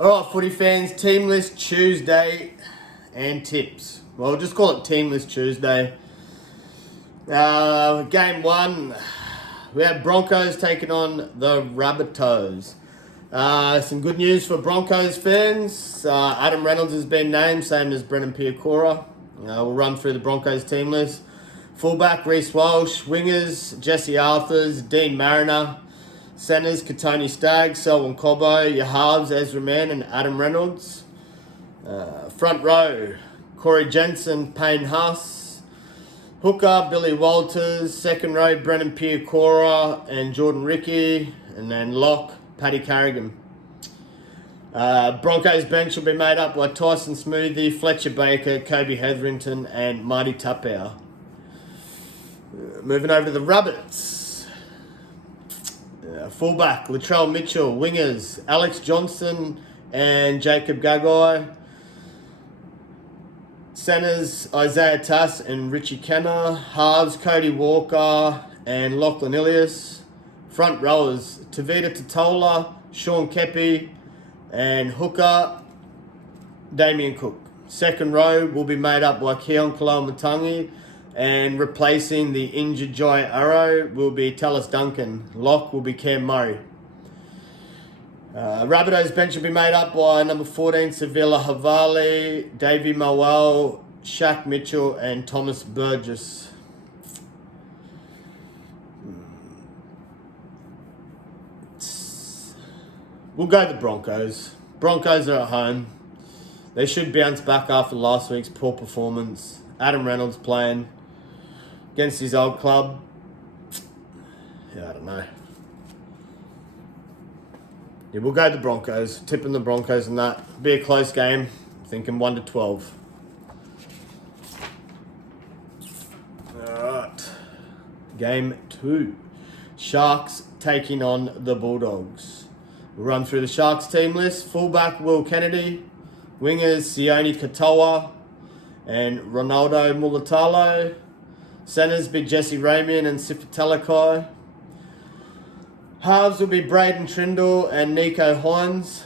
All right, footy fans, team list Tuesday and tips. Well, we'll just call it team list Tuesday. Game one, we have Broncos taking on the Rabbitohs. Some good news for Broncos fans. Adam Reynolds has been named, same as Brendan Piakura. We'll run through the Broncos team list. Fullback, Reece Walsh. Wingers, Jesse Arthurs, Dean Mariner. Centers, Katoni Staggs, Selwyn Cobbo. Your halves, Ezra Mann and Adam Reynolds. Front row, Corey Jensen, Payne Haas. Hooker, Billy Walters. Second row, Brendan Piakura and Jordan Ricky. And then lock, Paddy Carrigan. Broncos bench will be made up by Tyson Smoothie, Fletcher Baker, Kobe Hetherington and Marty Tapau. Moving over to the Rabbits. Fullback, Latrell Mitchell. Wingers, Alex Johnson and Jacob Gagai. Centers, Isaiah Tass and Richie Kenner. Halves, Cody Walker and Lachlan Ilias. Front rowers, Tavita Totola, Sean Kepi and hooker, Damien Cook. Second row will be made up by Keon Kalamatangi, and replacing the injured Jai Arrow will be Tallis Duncan. Lock will be Cam Murray. Rabbitohs bench will be made up by number 14, Sevilla Havali, Davey Mowell, Shaq Mitchell and Thomas Burgess. We'll go the Broncos. Broncos are at home. They should bounce back after last week's poor performance. Adam Reynolds playing against his old club. Yeah, I don't know. Yeah, we'll go the Broncos. Tipping the Broncos in that. Be a close game. Thinking 1-12. Alright. Game 2. Sharks taking on the Bulldogs. We'll run through the Sharks team list. Fullback, Will Kennedy. Wingers, Sione Katoa and Ronaldo Mulatalo. Centers be Jesse Ramian and Sifa Talakai. Halves will be Braden Trindle and Nico Hines.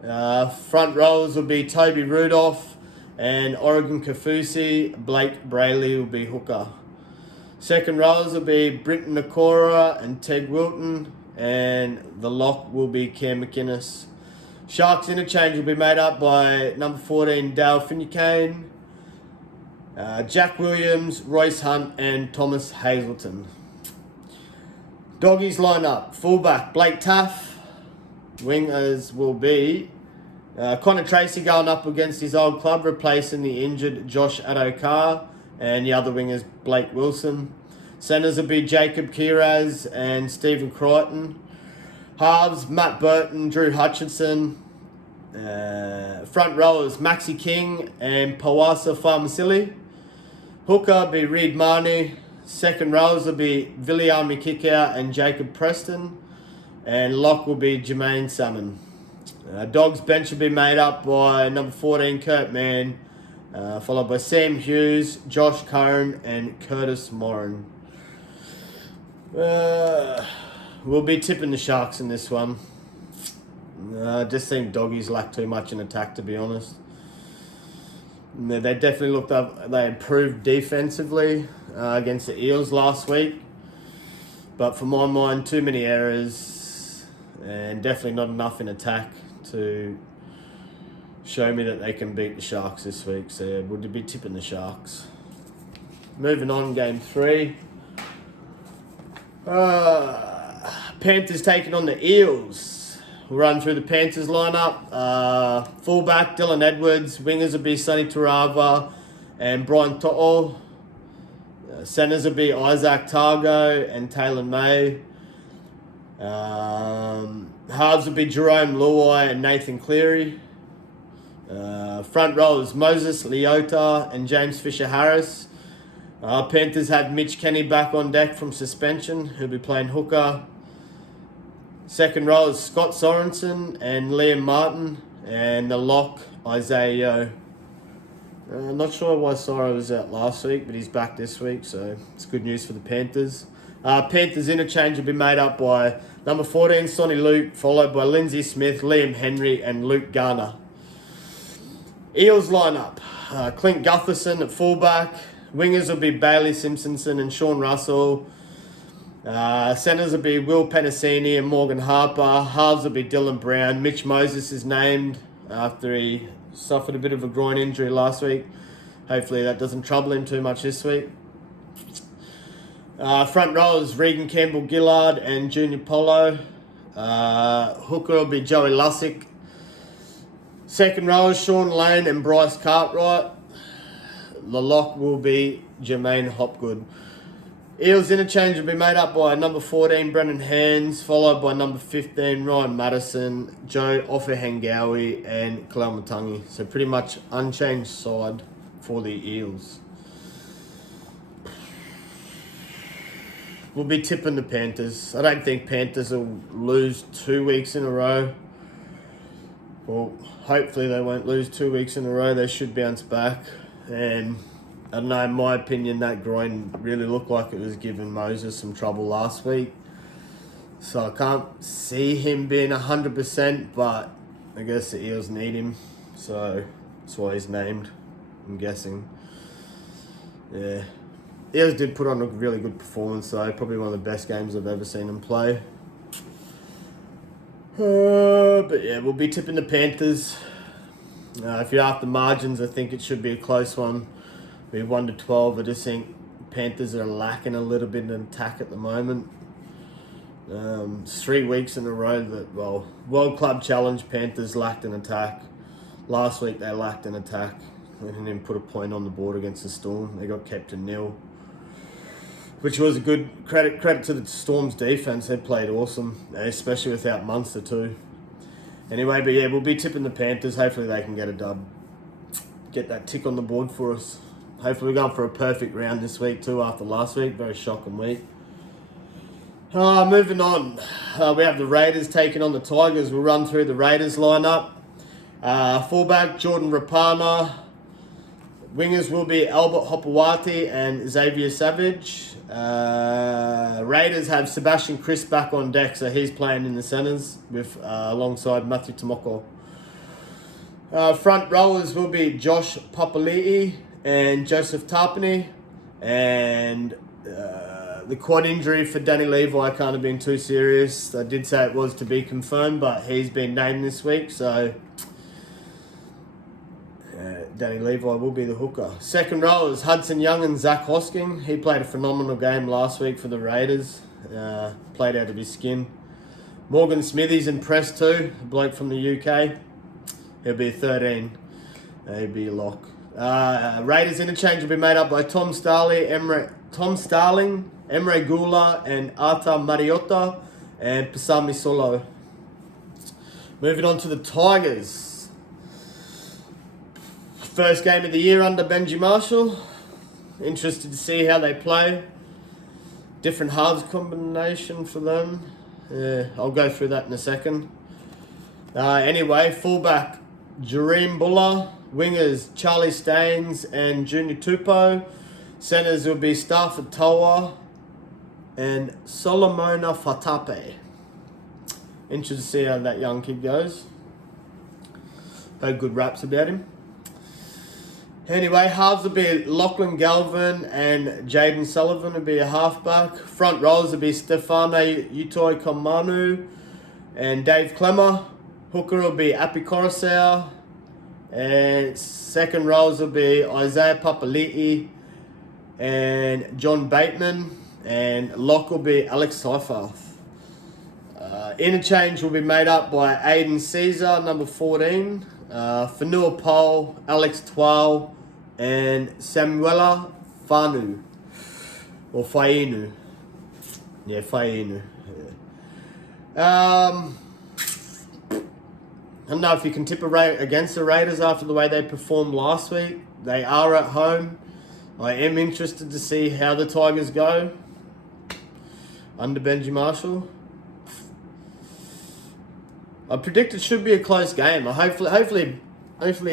Front rows will be Toby Rudolph and Oregon Kafusi. Blake Brayley will be hooker. Second rows will be Britton Nakora and Ted Wilton. And the lock will be Cam McInnes. Sharks interchange will be made up by number 14, Dale Finucane, Jack Williams, Royce Hunt, and Thomas Hazleton. Doggies line up. Fullback, Blake Taff. Wingers will be Connor Tracy going up against his old club, replacing the injured Josh Adokar, and the other wingers, Blake Wilson. Centers will be Jacob Kiraz and Stephen Crichton. Halves, Matt Burton, Drew Hutchinson. Front rowers, Maxi King and Pawasa Farmasili. Hooker be Reed Marnie. Second rows will be Villiam Mikikau and Jacob Preston. And lock will be Jermaine Salmon. Dogs bench will be made up by number 14, Kurt Mann. Followed by Sam Hughes, Josh Curran and Curtis Moran. We'll be tipping the Sharks in this one. I just think Doggies lack too much in attack, to be honest. They definitely looked up. They improved defensively against the Eels last week. But for my mind, too many errors and definitely not enough in attack to show me that they can beat the Sharks this week. So yeah, we'll be tipping the Sharks. Moving on, game 3. Panthers taking on the Eels. We'll run through the Panthers lineup. Fullback, Dylan Edwards. Wingers will be Sonny Tarava and Brian To'o. Centers will be Isaac Targo and Taylor May. Halves will be Jerome Luai and Nathan Cleary. Front rows, Moses Leota and James Fisher-Harris. Panthers have Mitch Kenny back on deck from suspension, who'll be playing hooker. Second row is Scott Sorensen and Liam Martin, and the lock, Isaiah Yeo. Not sure why Sora was out last week, but he's back this week, so it's good news for the Panthers. Panthers interchange will be made up by Number 14, Sonny Luke, followed by Lindsay Smith, Liam Henry, and Luke Garner. Eels lineup. Clint Gutherson at fullback. Wingers will be Bailey Simpsonson and Sean Russell. Centres will be Will Penasini and Morgan Harper. Halves will be Dylan Brown. Mitch Moses is named after he suffered a bit of a groin injury last week. Hopefully that doesn't trouble him too much this week. Front rowers, Regan Campbell-Gillard and Junior Polo. Hooker will be Joey Lussick. Second rowers, Sean Lane and Bryce Cartwright. The lock will be Jermaine Hopgood. Eels interchange will be made up by number 14, Brendan Hands, followed by number 15, Ryan Madison, Joe Offahengawi, and Kalal Matangi. So pretty much unchanged side for the Eels. We'll be tipping the Panthers. I don't think Panthers will lose 2 weeks in a row. Well, hopefully they won't lose 2 weeks in a row. They should bounce back. And I don't know, in my opinion, that groin really looked like it was giving Moses some trouble last week. So I can't see him being 100%, but I guess the Eels need him. So that's why he's named, I'm guessing. Yeah. Eels did put on a really good performance, though. Probably one of the best games I've ever seen him play. But yeah, we'll be tipping the Panthers. If you're after margins, I think it should be a close one. Be 1-12. I just think Panthers are lacking a little bit in attack at the moment. 3 weeks in a row that, World Club Challenge, Panthers lacked an attack. Last week they lacked an attack and then put a point on the board against the Storm. They got kept to 0, which was a good credit to the Storm's defense. They played awesome, especially without Munster too. Anyway, but yeah, we'll be tipping the Panthers. Hopefully they can get a dub. Get that tick on the board for us. Hopefully we're going for a perfect round this week too after last week. Very shocking week. Moving on. We have the Raiders taking on the Tigers. We'll run through the Raiders lineup. Fullback, Jordan Rapana. Wingers will be Albert Hopewati and Xavier Savage. Raiders have Sebastian Chris back on deck, so he's playing in the centres with alongside Matthew Tomoko. Front rowers will be Josh Papali'i and Joseph Tarpany. And the quad injury for Danny Levi can't have been too serious. I did say it was to be confirmed, but he's been named this week, so Danny Levi will be the hooker. Second rowers, Hudson Young and Zach Hosking. He played a phenomenal game last week for the Raiders. Played out of his skin. Morgan Smithies in press too, a bloke from the UK. He'll be a 13. He'll be a lock. Raiders interchange will be made up by Tom Starling, Emre Gula, and Arta Mariota, and Pasami Solo. Moving on to the Tigers. First game of the year under Benji Marshall. Interested to see how they play. Different halves combination for them. I'll go through that in a second. Anyway, fullback Jareem Buller. Wingers Charlie Staines and Junior Tupou. Centres will be Stafford Toa and Solomona Fatape. Interested to see how that young kid goes. Heard good raps about him. Anyway, halves will be Lachlan Galvin and Jaden Sullivan will be a halfback. Front rows will be Stefano Utoi Komanu and Dave Clemmer. Hooker will be Api Coruscant. And second rows will be Isaiah Papali'i and John Bateman. And lock will be Alex Seifarth. Interchange will be made up by Aiden Caesar, number 14. Fanua Pole, Alex Twal, and Samuela Fanu. Or Fainu. Yeah, Fainu. Yeah. I don't know if you can tip against the Raiders after the way they performed last week. They are at home. I am interested to see how the Tigers go under Benji Marshall. I predict it should be a close game. Hopefully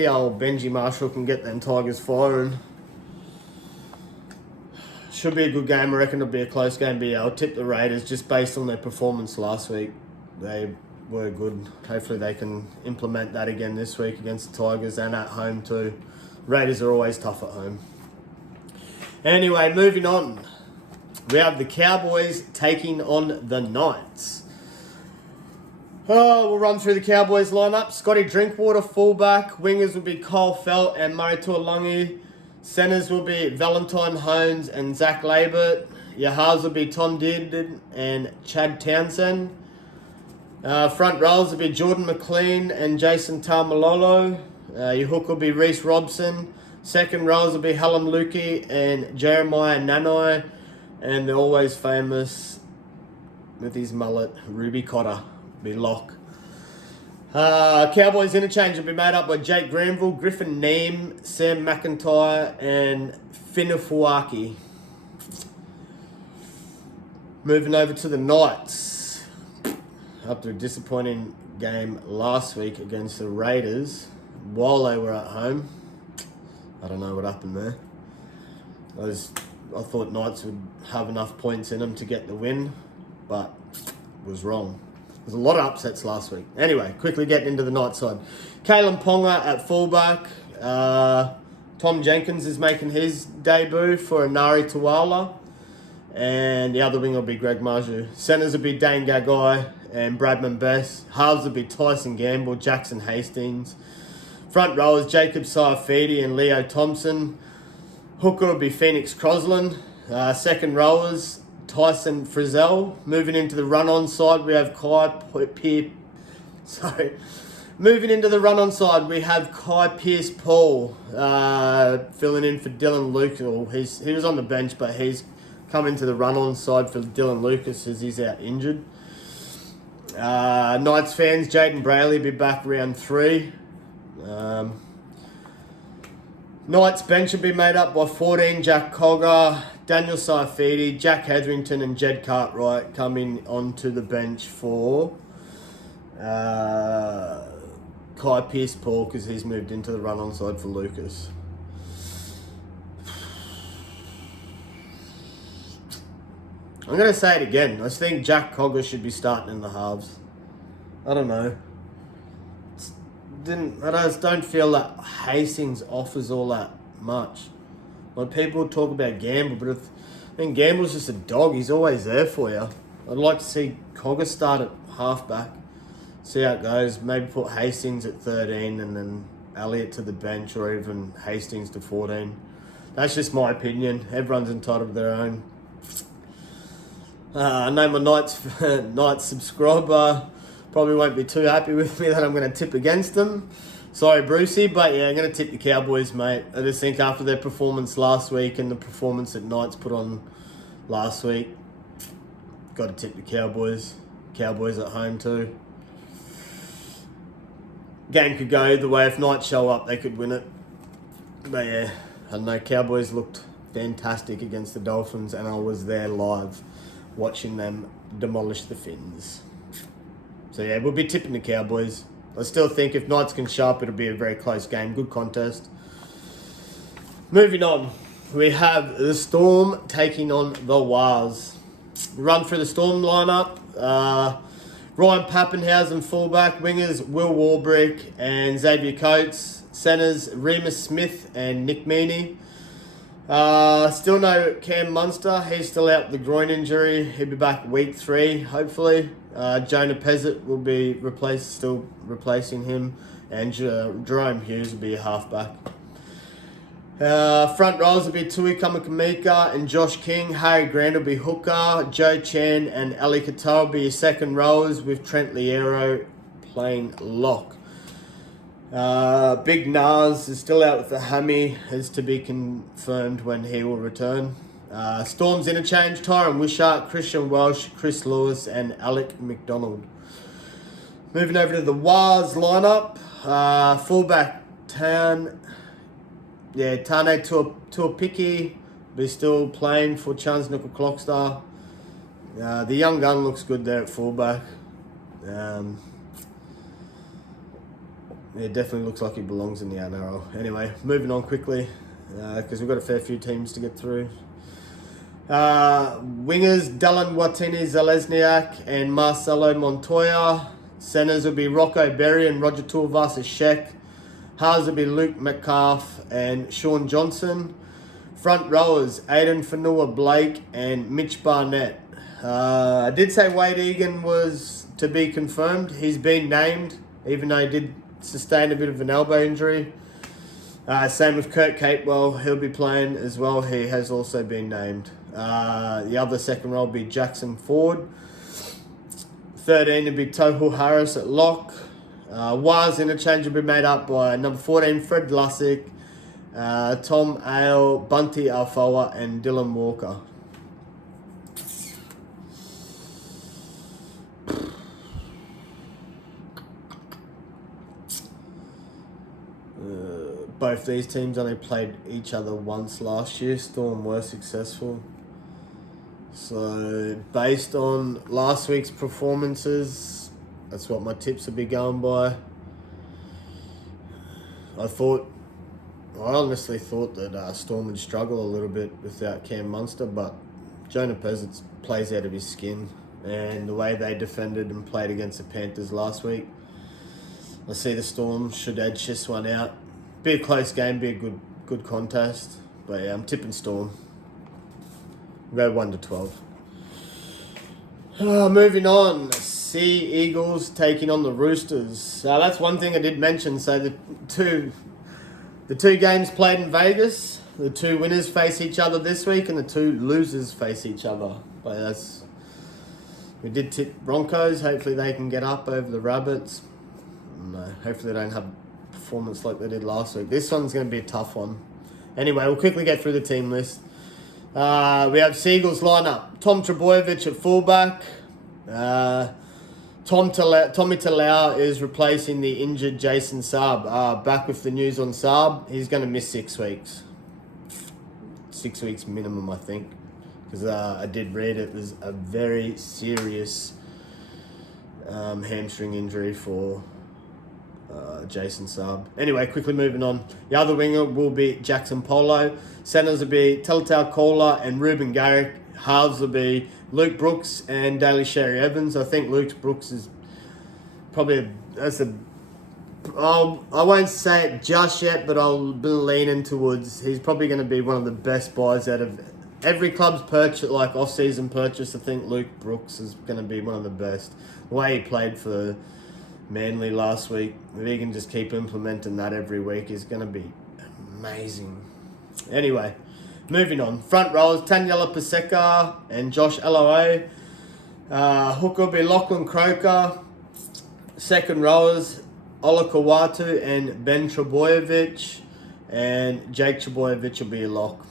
old Benji Marshall can get them Tigers firing. Should be a good game. I reckon it'll be a close game. But yeah, I'll tip the Raiders just based on their performance last week. They were good. Hopefully they can implement that again this week against the Tigers and at home too. Raiders are always tough at home. Anyway, moving on. We have the Cowboys taking on the Knights. We'll run through the Cowboys lineup. Scotty Drinkwater, fullback. Wingers will be Kyle Felt and Murray Tuolungi. Centers will be Valentine Holmes and Zach Labert. Your halves will be Tom Dearden and Chad Townsend. Front rows will be Jordan McLean and Jason Taumalolo. Your hook will be Reece Robson. Second rows will be Hallam Lukey and Jeremiah Nanai. And the always famous, with his mullet, Ruby Cotter. Be lock. Cowboys interchange will be made up by Jake Granville, Griffin Neem, Sam McIntyre, and Finafuaki. Moving over to the Knights. After a disappointing game last week against the Raiders, while they were at home, I don't know what happened there. I thought Knights would have enough points in them to get the win, but was wrong. There's a lot of upsets last week. Anyway, quickly getting into the Knights side. Kalen Ponga at fullback. Tom Jenkins is making his debut for Anari Tuwala. And the other wing will be Greg Marju. Centers will be Dane Gagai and Bradman Best. Halves will be Tyson Gamble, Jackson Hastings. Front rowers Jacob Saifidi and Leo Thompson. Hooker will be Phoenix Crosland. Second rowers Tyson Frizzell. Moving into the run-on side, we have Moving into the run-on side, we have Kai Pearce-Paul filling in for Dylan Lucas. He was on the bench, but he's come into the run-on side for Dylan Lucas as he's out injured. Knights fans, Jaden Brayley will be back round 3. Knights bench will be made up by 14 Jack Cogger, Daniel Saifidi, Jack Hetherington and Jed Cartwright coming onto the bench for Kai Pearce-Paul because he's moved into the run-on side for Lucas. I'm going to say it again. I think Jack Cogger should be starting in the halves. I don't know. I just don't feel that Hastings offers all that much. Like people talk about Gamble, but I think Gamble's just a dog. He's always there for you. I'd like to see Cogger start at halfback. See how it goes. Maybe put Hastings at 13 and then Elliott to the bench or even Hastings to 14. That's just my opinion. Everyone's entitled to their own. I know my Knights subscriber probably won't be too happy with me that I'm going to tip against them. Sorry, Brucey, but yeah, I'm going to tip the Cowboys, mate. I just think after their performance last week and the performance that Knights put on last week, got to tip the Cowboys. Cowboys at home too. Game could go either way. If Knights show up, they could win it. But yeah, I don't know. Cowboys looked fantastic against the Dolphins, and I was there live watching them demolish the Finns. So yeah, we'll be tipping the Cowboys. I still think if Knights can show up, it'll be a very close game. Good contest. Moving on, we have the Storm taking on the Wars. Run through the Storm lineup. Ryan Pappenhausen fullback. Wingers Will Warbrick and Xavier Coates. Centers Remus Smith and Nick Meaney. Still no Cam Munster. He's still out with the groin injury. He'll be back week 3, hopefully. Jonah Pezzett will be still replacing him. And Jerome Hughes will be a halfback. Front rows will be Tui Kamakamika and Josh King. Harry Grant will be hooker. Joe Chan and Ali Qatar will be your second rows with Trent Liero playing lock. Big Nas is still out with the hammy, is to be confirmed when he will return. Storms interchange, Tyron Wishart, Christian Welsh, Chris Lewis and Alec McDonald. Moving over to the Wars lineup, fullback Tane Tuapiki be still playing for Chance Nickel Clockstar. The young gun looks good there at fullback. It definitely looks like he belongs in the NRL. Anyway, moving on quickly, because we've got a fair few teams to get through. Wingers Dylan Watini-Zalesniak and Marcelo Montoya. Centers will be Rocco Berry and Roger Tuivasa-Sheck. Halves will be Luke Metcalf and Sean Johnson. Front rowers Aiden Fanua-Blake and Mitch Barnett. I did say Wade Egan was to be confirmed. He's been named, even though he did sustain a bit of an elbow injury. Same with Kurt Capewell. He'll be playing as well. He has also been named. The other second row will be Jackson Ford. 13 will be Tohu Harris at lock. Wires interchange will be made up by number 14, Fred Lussick, Tom Ale, Bunty Alfoa, and Dylan Walker. Both these teams only played each other once last year. Storm were successful. So, based on last week's performances, that's what my tips would be going by. I honestly thought that Storm would struggle a little bit without Cam Munster, but Jonah Peasant plays out of his skin. And the way they defended and played against the Panthers last week, I see the Storm should edge this one out. Be a close game, be a good contest. But yeah, I'm tipping Storm. Go 1-12. Moving on. Sea Eagles taking on the Roosters. That's one thing I did mention. So the two games played in Vegas. The two winners face each other this week, and the two losers face each other. But we did tip Broncos. Hopefully they can get up over the Rabbits. No, hopefully they don't have a performance like they did last week. This one's going to be a tough one. Anyway, we'll quickly get through the team list. We have Seagulls lineup. Tom Trebojevic at fullback. Tommy Talau is replacing the injured Jason Saab. Back with the news on Saab. He's going to miss 6 weeks. 6 weeks minimum, I think. Because I did read it was a very serious hamstring injury for Jason Saab. Anyway, quickly moving on. The other winger will be Jackson Polo. Centers will be Telltale Kohler and Ruben Garrick. Halves will be Luke Brooks and Daly Sherry Evans. I think Luke Brooks is probably I won't say it just yet, but I'll be leaning towards he's probably going to be one of the best buys out of every club's purchase, like off-season purchase. I think Luke Brooks is going to be one of the best. The way he played for Manly last week, if he can just keep implementing that every week, is going to be amazing. Anyway, moving on. Front rowers, Taniela Paseka and Josh Aloe. Hooker will be Lachlan Croker. Second rowers, Ola Kawatu and Ben Trebojevic. And Jake Trebojevic will be a lock.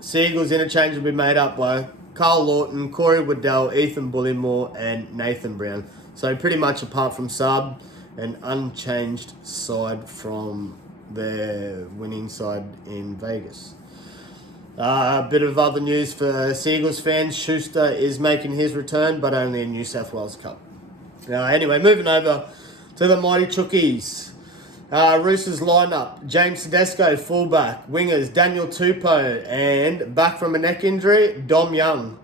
Seagulls interchange will be made up by Carl Lawton, Corey Waddell, Ethan Bullymore, and Nathan Brown. So pretty much apart from Saab, an unchanged side from their winning side in Vegas. A bit of other news for Seagulls fans. Schuster is making his return, but only in New South Wales Cup. Anyway, moving over to the Mighty Chookies. Roosters lineup. James Tedesco, fullback. Wingers, Daniel Tupou, and back from a neck injury, Dom Young.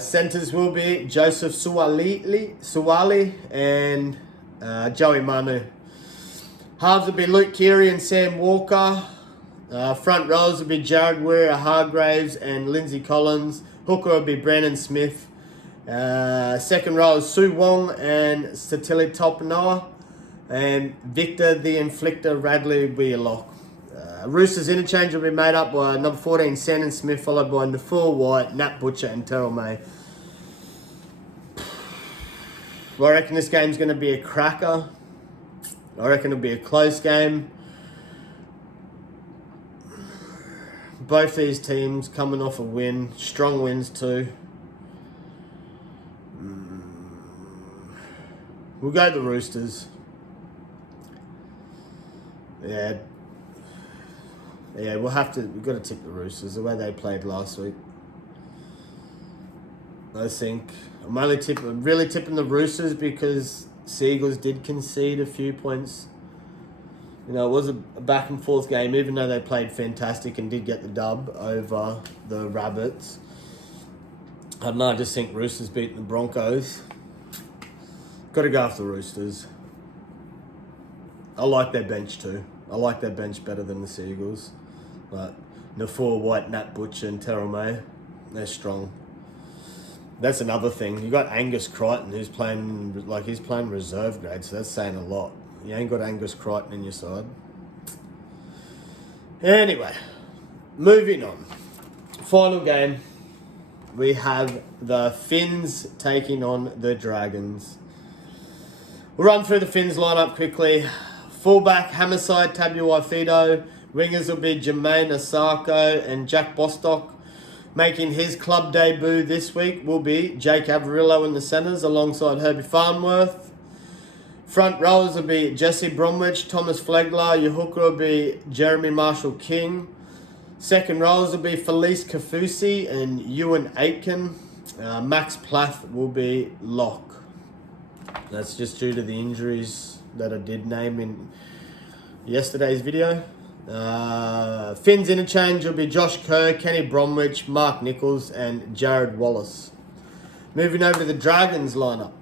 Centres will be Joseph Suwali and Joey Manu. Halves will be Luke Keary and Sam Walker. Front rows will be Jared Warrior-Hargraves and Lindsay Collins. Hooker will be Brandon Smith. Second row is Sue Wong and Satili Topanoa. And Victor the Inflictor Radley will be a lock. Roosters interchange will be made up by number 14, Sandon Smith, followed by Nafua White, Nat Butcher, and Terrell May. I reckon this game's going to be a cracker. I reckon it'll be a close game. Both these teams coming off a win. Strong wins too. We'll go the Roosters. Yeah, we've got to tip the Roosters, the way they played last week. I think I'm really tipping the Roosters because Seagulls did concede a few points You know, it was a back and forth game, even though they played fantastic and did get the dub over the Rabbits. I don't know, I just think Roosters beating the Broncos. Got to go after the Roosters. I like their bench too. I like their bench better than the Seagulls. But Nafua, White, Nat Butcher and Terrell May, they're strong. That's another thing. You got Angus Crichton who's playing, he's playing reserve grade, so that's saying a lot. You ain't got Angus Crichton in your side. Anyway, moving on. Final game. We have the Finns taking on the Dragons. We'll run through the Finns lineup quickly. Fullback, Hammerside, Tabuai-Fidow. Wingers will be Jermaine Asako and Jack Bostock. Making his club debut this week will be Jake Averillo in the centres alongside Herbie Farnworth. Front rowers will be Jesse Bromwich, Thomas Flegler. Your hooker will be Jeremy Marshall-King. Second rowers will be Felice Kafusi and Ewan Aitken. Max Plath will be lock. That's just due to the injuries that I did name in yesterday's video. Finns interchange will be Josh Kerr, Kenny Bromwich, Mark Nichols and Jared Wallace. Moving over to the Dragons lineup.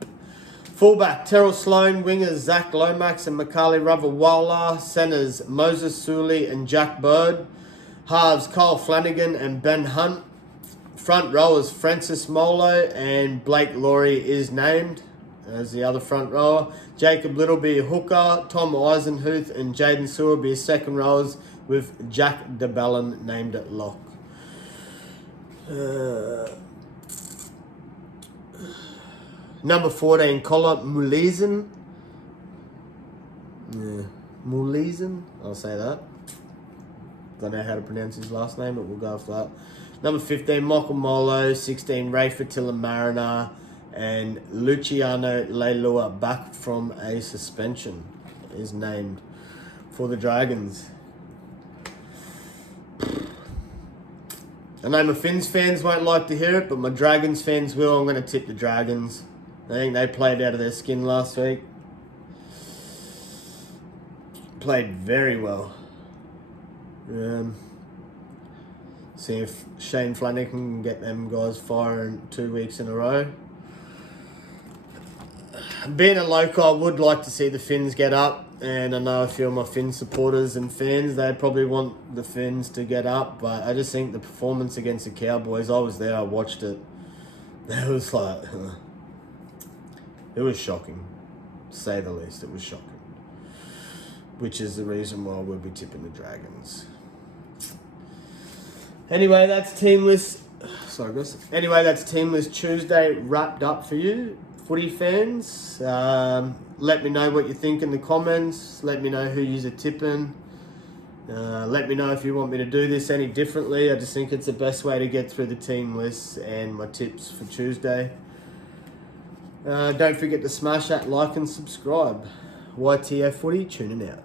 Fullback, Terrell Sloan. Wingers, Zach Lomax and Makali Ravawala. Centers, Moses Sully and Jack Bird. Halves, Kyle Flanagan and Ben Hunt. Front rowers, Francis Molo and Blake Laurie is named as the other front rower. Jacob Little be a hooker. Tom Eisenhuth and Jaden Sewer be second rowers with Jack DeBellin named at lock. Number 14, Colin Muleazen. Muleazen, I'll say that. Don't know how to pronounce his last name, but we'll go for that. Number 15, Michael Molo. 16, Ray Fatilla Mariner. And Luciano Leilua, back from a suspension, is named for the Dragons. I know my Finns fans won't like to hear it, but my Dragons fans will. I'm going to tip the Dragons. I think they played out of their skin last week. Played very well. See if Shane Flanagan can get them guys firing 2 weeks in a row. Being a local, I would like to see the Finns get up, and I know a few of my Finn supporters and fans, they probably want the Finns to get up, but I just think the performance against the Cowboys, I was there, I watched it. It was it was shocking, to say the least. It was shocking, which is the reason why we'll be tipping the Dragons. Anyway, that's Team List. Anyway, that's Team List Tuesday wrapped up for you, footy fans. Let me know what you think in the comments. Let me know who you're tipping. Let me know if you want me to do this any differently. I just think it's the best way to get through the team lists and my tips for Tuesday. Don't forget to smash that like and subscribe. YTF Footy, tuning out.